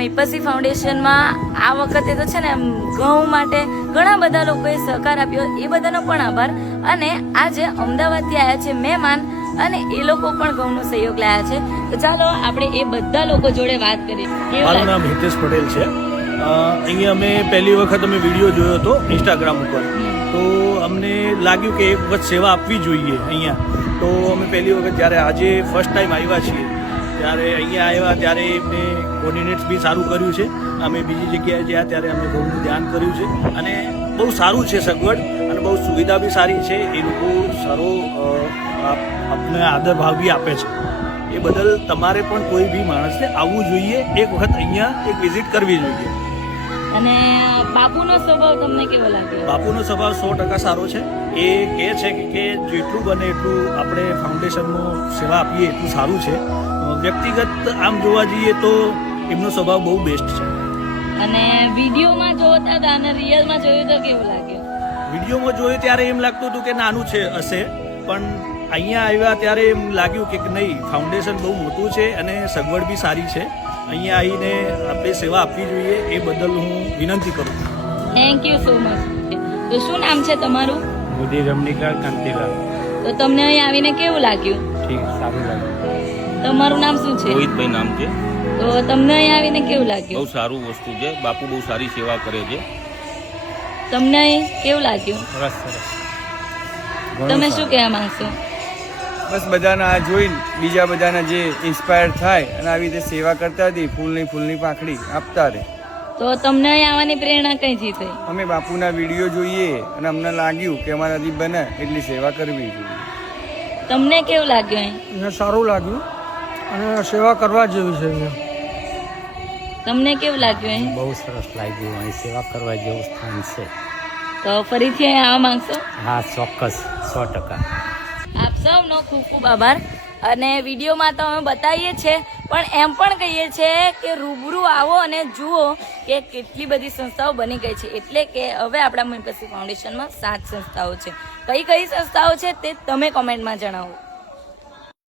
મૈપસી ફાઉન્ડેશનમાં આ વખતે તો છે ને ઘઉં માટે ઘણા બધા લોકોએ સહકાર આપ્યો, એ બધાનો પણ આભાર. અને આજે અમદાવાદથી આવ્યા છે મહેમાન અને એ લોકો પણ ઘઉંનો સહયોગ લાયા છે. તો ચાલો આપણે એ બધા લોકો જોડે વાત કરીએ. મારું નામ હિતેશ પટેલ છે. અહીંયા અમે પહેલી વખત અમે વિડીયો જોયો હતો ઇન્સ્ટાગ્રામ ઉપર, તો અમને લાગ્યું કે એક વખત સેવા આપવી જોઈએ અહીંયા. તો અમે પહેલી વખત જ્યારે આજે ફર્સ્ટ ટાઈમ આવ્યા છીએ ત્યારે અહીંયા આવ્યા ત્યારે એમને કોર્ડિનેટ્સ બી સારું કર્યું છે. અમે બીજી જગ્યાએ જ્યાં ત્યારે અમે ઘઉંનું ધ્યાન કર્યું છે અને બહુ સારું છે સગવડ અને બહુ સુવિધા બી સારી છે. એ લોકો સારો આપણે આદર ભાવ બી આપે છે. એ બદલ તમારે પણ કોઈ બી માણસને આવવું જોઈએ, એક વખત અહીંયા એક વિઝિટ કરવી જોઈએ. અને બાપુનો સ્વભાવ તમને કેવો લાગ્યો? બાપુનો સ્વભાવ 100% સારો છે. એ કહે છે કે જેટલું બને એટલું આપણે ફાઉન્ડેશનમાં સેવા આપીએ એટલું સારું છે. વ્યક્તિગત આમ જોવા જઈએ તો એમનો સ્વભાવ બહુ બેસ્ટ છે. અને વિડીયોમાં જોતા હતા અને રિયલમાં જોયું તો કેવું લાગ્યું? વિડીયોમાં જોયું ત્યારે એમ લાગતું હતું કે નાનું છે હશે, પણ અહીંયા આવ્યા ત્યારે એમ લાગ્યું કે નહીં, ફાઉન્ડેશન બહુ મોટું છે અને સગવડ બી સારી છે. અહીંયા આવીને આપણે સેવા આપવી જોઈએ, એ બદલ હું વિનંતી કરું છું. Thank you so much. તો શું નામ છે તમારું? મોદી રમણીકર કાંતિલાલ. તો તમને અહીં આવીને કેવું લાગ્યું? ઠીક, સારું લાગ્યું. તમારું નામ શું છે? રોહિતભાઈ નામ છે. તો તમને અહીં આવીને કેવું લાગ્યું? બહુ સારું વસ્તુ છે. બાપુ બહુ સારી સેવા કરે છે. તમને અહીં કેવું લાગ્યું? સરસ સરસ. તમે શું કહેવા માંગશો? બસ બધાના આ જોઈને બીજા બધાના જે ઇન્સ્પાયર થાય અને આવી રીતે સેવા કરતા હતી, ફૂલની પાંખડી આપતા રહે. તો તમને અહીં આવવાની પ્રેરણા કઈથી થઈ? અમે બાપુના વિડીયો જોઈએ અને અમને લાગ્યું કે અમારાથી બને એટલી સેવા કરવી જોઈએ. તમને કેવું લાગ્યું અહીં? મને સારું લાગ્યું અને સેવા કરવા જેવી છે અહીંયા. તમને કેવું લાગ્યું અહીં? બહુ સરસ લાગ્યું. અહીં સેવા કરવા જેવું સ્થાન છે. તો ફરીથી અહીં આવવા માંગશો? હા, ચોક્કસ, 100%. આપ સૌનો ખૂબ ખૂબ આભાર. અને વિડીયોમાં તો અમે બતાવીએ છીએ, પણ એમ પણ કહીએ છીએ કે રૂબરૂ આવો અને જુઓ કે કેટલી બધી સંસ્થાઓ બની ગઈ છે. એટલે કે હવે આપણા મૈપસી ફાઉન્ડેશનમાં 7 સંસ્થાઓ છે. કઈ કઈ સંસ્થાઓ છે તે તમે કોમેન્ટમાં જણાવો.